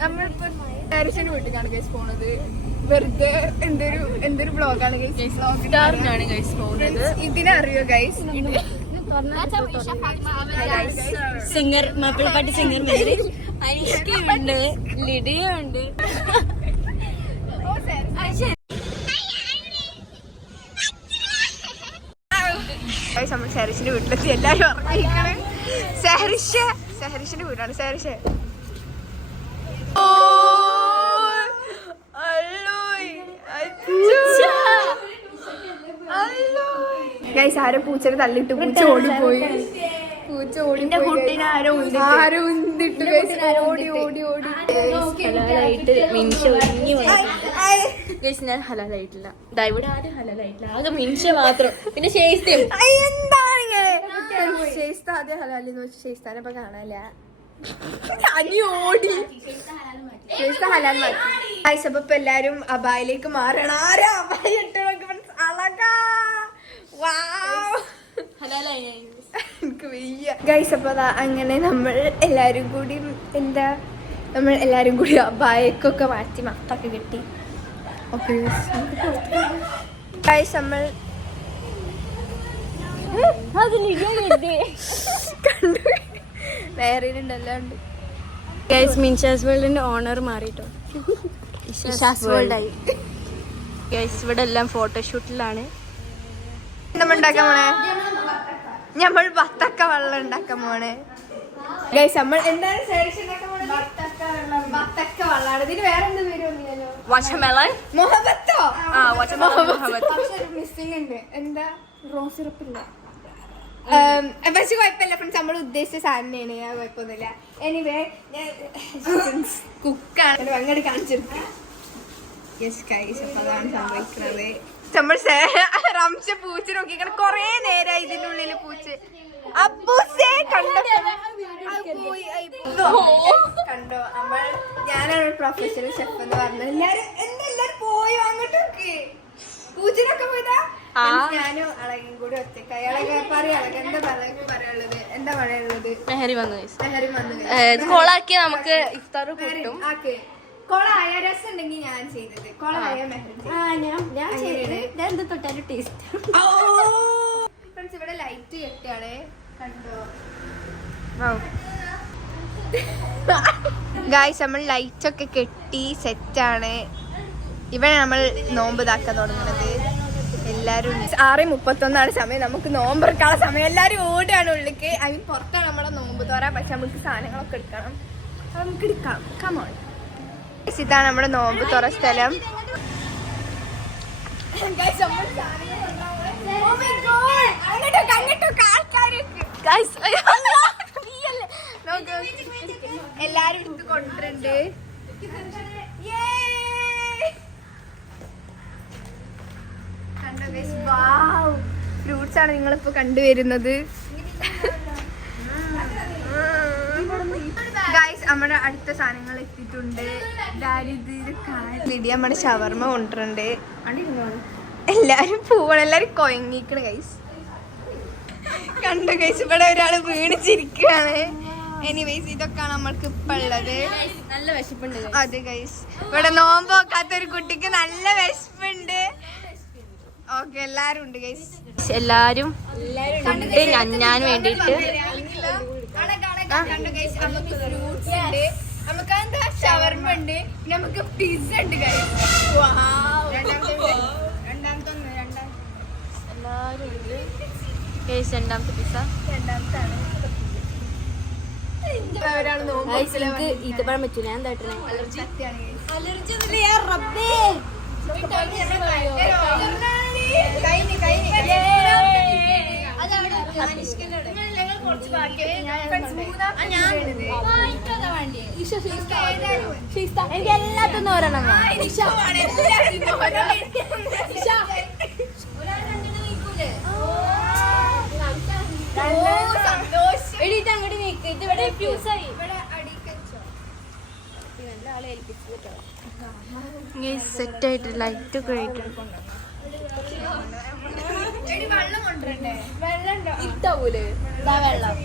നമ്മളിപ്പോ ടെറസിന് വീട്ടിലാണ് ഗൈസ് പോണത്. വെറുതെ എന്തൊരു ബ്ലോഗാണ് ഗൈസ് പോകുന്നത്. ഇതിനറിയോ ഗൈസ്? സിംഗർ മാപ്പിളപ്പാട്ട് സിംഗർ അനിഷ്കയുണ്ട്, ലിഡിയുണ്ട്. നമ്മൾ സെഹറിഷിന്റെ വീട്ടിലെത്തി. എല്ലാരും ഉറങ്ങിയിരിക്കണേ. സെഹറിഷിന്റെ വീടാണ്. സെഹറിഷ് ഗൈസ് ആരോ പൂച്ചനെ തള്ളിട്ടു. പൂച്ച ഓടിപ്പോയി. ആരോ ഉന്തിട്ടു. ഓടി ഓടി ഓടി ഞാൻ ഹലാലായിട്ടില്ല. ഇവിടെ ആരും ഹലാലായിട്ടില്ല. ആകെ മിൻഷ മാത്രം. പിന്നെ ഷേസ്തയും എന്താണ് ഷേസ്ത ആദ്യം ഹലാലിന്ന് വെച്ച് ഷേസ്താനെ ഇപ്പൊ കാണാനില്ല. അനി ഓടി ഷേസ്ത ഹലാൽ മാറ്റി. ഗൈസ് അപ്പൊ എല്ലാരും അബായിലേക്ക് മാറണം. ആരാ അബായ ഇട്ടൊക്കെ അളകാ. എനിക്ക് വയ്യ ഗൈസ്. അപ്പൊ അങ്ങനെ നമ്മൾ എല്ലാരും കൂടി അബായക്കൊക്കെ മാറ്റി മത്തൊക്കെ കിട്ടി. ഓക്കെ ഗൈസ് നമ്മൾ വേറെ ഉണ്ടല്ലാണ്ട് ഗൈസ് മിൻഷാസ് വേൾഡിന്റെ ഓണർ മാറിട്ടോ. വേൾഡായി ഗൈസ്. ഇവിടെ എല്ലാം ഫോട്ടോഷൂട്ടിലാണ്. ഉണ്ടാക്കാൻ പോണേ നമ്മൾ ബത്തക്ക വെള്ളം ഉണ്ടാക്കാൻ പോണേ ഗൈസ്. നമ്മൾ എന്താണ് ബത്തക്ക വെള്ളമാണ്. ഇതിന് വേറെ എന്ത് പേരൊന്നുമില്ലല്ലോ. മൊഹബത്തോ? മിസ്സിംഗ് ഉണ്ട്. എന്താ റോസ് സിറപ്പില്ല. പക്ഷെ കുഴപ്പമില്ല ഫ്രണ്ട്സ്. നമ്മൾ ഉദ്ദേശിച്ച സാധനം തന്നെയാണ്. കുഴപ്പമൊന്നുമില്ല. എനിവേ കുക്കാണ് അങ്ങോട്ട് കാണിച്ചെടുക്കുക. Yes guys. അപ്പൊ അതാണ് സംഭവിക്കുന്നത്. നമ്മൾ റംഷ പൂച്ച നോക്കിക്കണം. കൊറേ നേരം ഇതിന്റെ ഉള്ളില് പൂച്ച കണ്ടോ. നമ്മൾ ഞാനാണ് പ്രൊഫഷണൽ ഷെഫ് എന്ന് പറഞ്ഞത്. എല്ലാരും പോയോ അങ്ങോട്ടൊക്കെ? പൂച്ചനൊക്കെ പോയതാ. ഞാനും അളകും കൂടി ഒറ്റക്കായി. അളക എന്താ പറയാനുള്ളത്? എന്താ പറയാനുള്ളത്? മെഹരി വന്നു. കോളാക്കി നമുക്ക് ഇഫ്താർ കിട്ടും. കൊളായ രസം ഉണ്ടെങ്കിൽ ഞാൻ ചെയ്തത്. കൊളായ ഞാൻ തൊട്ടാലും ടേസ്റ്റ്. ഫ്രണ്ട്സ് ഇവിടെ ലൈറ്റ് കെട്ടിയാണ് കണ്ടോ. ഗായ്സ് നമ്മൾ ലൈറ്റ് ഒക്കെ കെട്ടി സെറ്റാണ്. ഇവിടെ നമ്മൾ നോമ്പ് ഇതാക്കാൻ തുടങ്ങുന്നത്. എല്ലാരും 6:31 സമയം. നമുക്ക് നോമ്പെടുക്കാനുള്ള സമയം. എല്ലാരും ഓടുകയാണ് ഉള്ളിക്ക്. അതിന് പുറത്താണ് നമ്മളെ നോമ്പ് തോരാൻ. പക്ഷെ നമുക്ക് സാധനങ്ങളൊക്കെ എടുക്കണം. നമുക്ക് എടുക്കാം. കമോൺ. ഇതാണ് നമ്മുടെ നോമ്പ് തുറ സ്ഥലം. എല്ലാരും എടുത്ത് കൊണ്ടിട്ടുണ്ട്. ഫ്രൂട്ട്സ് ആണ് നിങ്ങളിപ്പോ കണ്ടുവരുന്നത്. ഗൈസ് നമ്മുടെ അടുത്ത സാധനങ്ങൾ എത്തിയിട്ടുണ്ട്. ഡാഡി നമ്മുടെ ഷവർമ കൊണ്ടിട്ടുണ്ട്. എല്ലാരും പോവാണ്. എല്ലാരും കൊയങ്ങിക്കണ് ഗൈസ്. കണ്ടു ഗൈസ്. ഇവിടെ ഒരാള് വീണിച്ചിരിക്കുകയാണ്. എനിവേസ് ഇതൊക്കെയാണ് നമ്മൾക്ക് ഇപ്പൊ ഉള്ളത്. നല്ല വിശപ്പുണ്ട്. അതെ ഗൈസ്. ഇവിടെ നോമ്പ് വെക്കാത്തൊരു കുട്ടിക്ക് നല്ല വിശപ്പുണ്ട്. ഓക്കെ എല്ലാരും ഉണ്ട് ഗൈസ്. എല്ലാരും ഞാൻ വേണ്ടിട്ട് നമുക്ക് എന്താ ഷവർമ ഉണ്ട്. നമുക്ക് പിസ്സ ഉണ്ട് ഗൈസ്. രണ്ടാമത്തെ പിസ്സ. ഈത്തപ്പഴം പറ്റൂല. ഞാൻ എന്താ അലർജി എനിക്ക് എല്ലാത്തൊന്നും ഒരെണ്ണം. എടീട്ട് അങ്ങോട്ട് നീക്ക്. ഇത് ഇവിടെ ഫ്യൂസായി. സെറ്റ് ആയിട്ട് ലൈറ്റ് ഒക്കെ ആയിട്ടുണ്ട്. വെള്ളം കൊണ്ടുവരണ്ടേ? വെള്ളം ഇട്ടാവൂലേ? വെള്ളം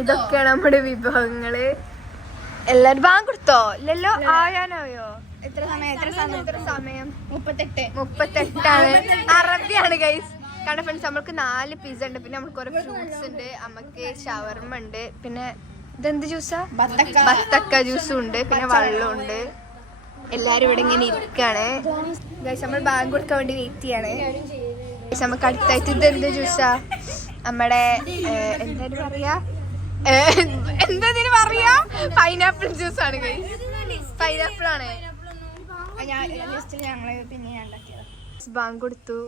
ഇതൊക്കെയാണ് നമ്മുടെ വിഭവങ്ങള്. എല്ലാരും ബാങ്ക് കൊടുത്തോ? ഇല്ലല്ലോ. ആയാനായോ? എത്ര സമയം? 38ആണ്. അറബിയാണ് ഗൈസ്. കാരണം ഫ്രണ്ട്സ് നമ്മൾക്ക് 4 പിസ്സ ഉണ്ട്, പിന്നെ നമുക്ക് കുറെ ഫ്രൂട്ട്സ് ഉണ്ട്, നമുക്ക് ഷവർമ ഉണ്ട്, പിന്നെ ഇതെന്ത് ജ്യൂസാ? ബത്തക്ക ജ്യൂസും ഉണ്ട്, പിന്നെ വെള്ളമുണ്ട്. എല്ലാരും ഇവിടെ ഇങ്ങനെ ഇരിക്കാണ് ഗൈസ്. നമ്മൾ ബാങ്ക് കൊടുക്കാൻ വേണ്ടി വെയിറ്റ് ചെയ്യാണ്. നമുക്ക് അടുത്തായിട്ട് ഇതെന്ത് ജ്യൂസാ? നമ്മുടെ എന്താ പറയാ പൈനാപ്പിൾ ജ്യൂസ് ആണ് ഗൈസ്. പൈനാപ്പിൾ ആണ്. ബാങ്ക് കൊടുത്തു.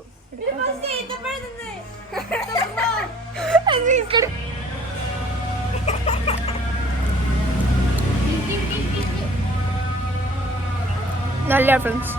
നല്ല ഫ്രണ്ട്സ്.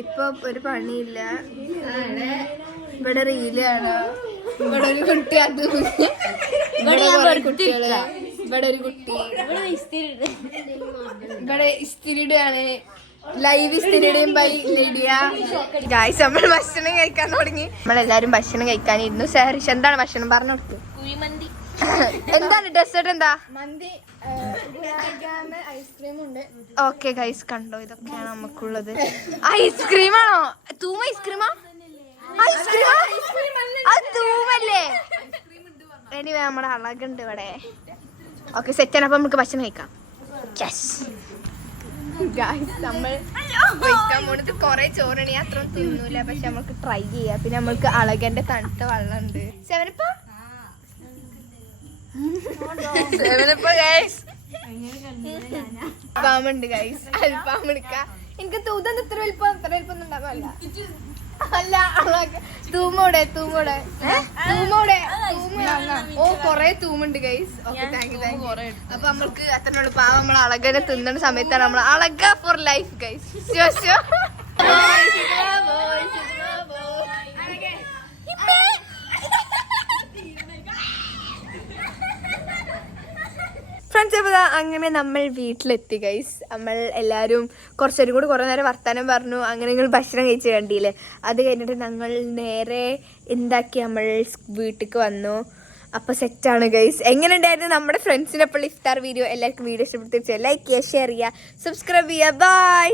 ഇപ്പൊ ഒരു പണിയില്ല, ഇവിടെ റീലാണ്. ഇവിടെ ഒരു കുട്ടി, അത് ഇവിടെ കുട്ടികള്, ഇവിടെ ഒരു കുട്ടി, ഇവിടെ ഇസ്തിരിയുടെയാണ്. ലൈവ് ഇസ്തിരിയുടെയും ബൈ ലേഡിയ. ഗായ്സ് നമ്മൾ ഭക്ഷണം കഴിക്കാൻ തുടങ്ങി. നമ്മളെല്ലാരും ഭക്ഷണം കഴിക്കാനിരുന്നു. സഹറിഷ് എന്താണ് ഭക്ഷണം പറഞ്ഞു കൊടുത്തു? എന്താണ് ഡെസേർട്ട്? എന്താ? ഐസ്ക്രീം ഉണ്ട്. ഓക്കെ ഗൈസ്, കണ്ടോ, ഇതൊക്കെയാണ് നമുക്കുള്ളത്. ഐസ്ക്രീമാണോ? തൂമ ഐസ്ക്രീമാ? ഐസ്ക്രീമാ? അത് തൂമല്ലേ? ഇനി നമ്മുടെ അളകുണ്ട് ഇവിടെ. ഓക്കെ, സെറ്റാണ്. അപ്പൊ നമുക്ക് ഭക്ഷണം കഴിക്കാം. നമ്മൾ കഴിക്കാൻ പോണത് കൊറേ ചോറാണ്. ഞാൻ അത്ര തിന്നൂല, പക്ഷെ നമുക്ക് ട്രൈ ചെയ്യാം. പിന്നെ നമുക്ക് അളകന്റെ തണുത്ത വെള്ളം ഉണ്ട്. അൽഫാമുണ്ട് ഗൈസ്. അൽഫാം എടുക്കാം. എനിക്ക് തൂതന്ന് ഇത്ര വലിപ്പം ഉണ്ടാവില്ല. അല്ല, തൂമോടെ ഓ കൊറേ തൂമുണ്ട് ഗൈസ്. Okay, thank you. അപ്പൊ നമ്മൾക്ക് അത്ര എളുപ്പം നമ്മൾ അളകനെ തിന്നുന്ന സമയത്താണ് നമ്മൾ Alaka four life guys. Friends, അപ്പോൾ അങ്ങനെ നമ്മൾ വീട്ടിലെത്തി ഗൈസ്. നമ്മൾ എല്ലാവരും കുറച്ചേരും കൂടി കുറേ നേരം വർത്താനം പറഞ്ഞു. അങ്ങനെ നിങ്ങൾ ഭക്ഷണം കഴിച്ച് കണ്ടില്ലേ. അത് കഴിഞ്ഞിട്ട് ഞങ്ങൾ നേരെ എന്താക്കി നമ്മൾ വീട്ടിലേക്ക് വന്നു. അപ്പോൾ സെറ്റാണ് ഗൈസ്. എങ്ങനെ ഉണ്ടായിരുന്നു നമ്മുടെ ഫ്രണ്ട്സിനപ്പോൾ ഇഫ്താർ വീഡിയോ? എല്ലാവർക്കും വീഡിയോ ഇഷ്ടപ്പെടുത്തി ലൈക്ക് ചെയ്യുക, ഷെയർ ചെയ്യുക, സബ്സ്ക്രൈബ് ചെയ്യുക. ബൈ.